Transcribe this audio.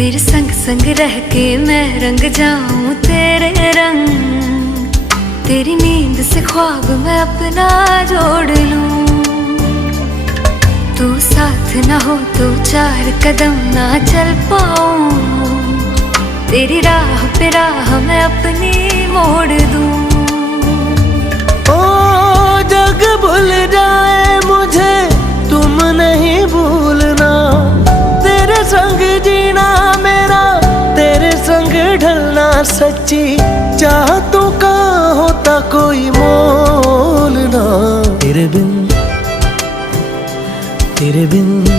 तेरे संग संग रह के मैं रंग जाऊं तेरे रंग, तेरी नींद से ख्वाब मैं अपना जोड़ लूं। तू साथ ना हो तो 4 कदम ना चल पाऊं, तेरी राह पे राह मैं अपनी मोड़ दूं। ओ जग भूल जाए मुझे तुम नहीं भूलना, तेरे संग जीना मेरा तेरे संग ढलना, सच्ची चाहतों का होता कोई मोल ना। तेरे बिन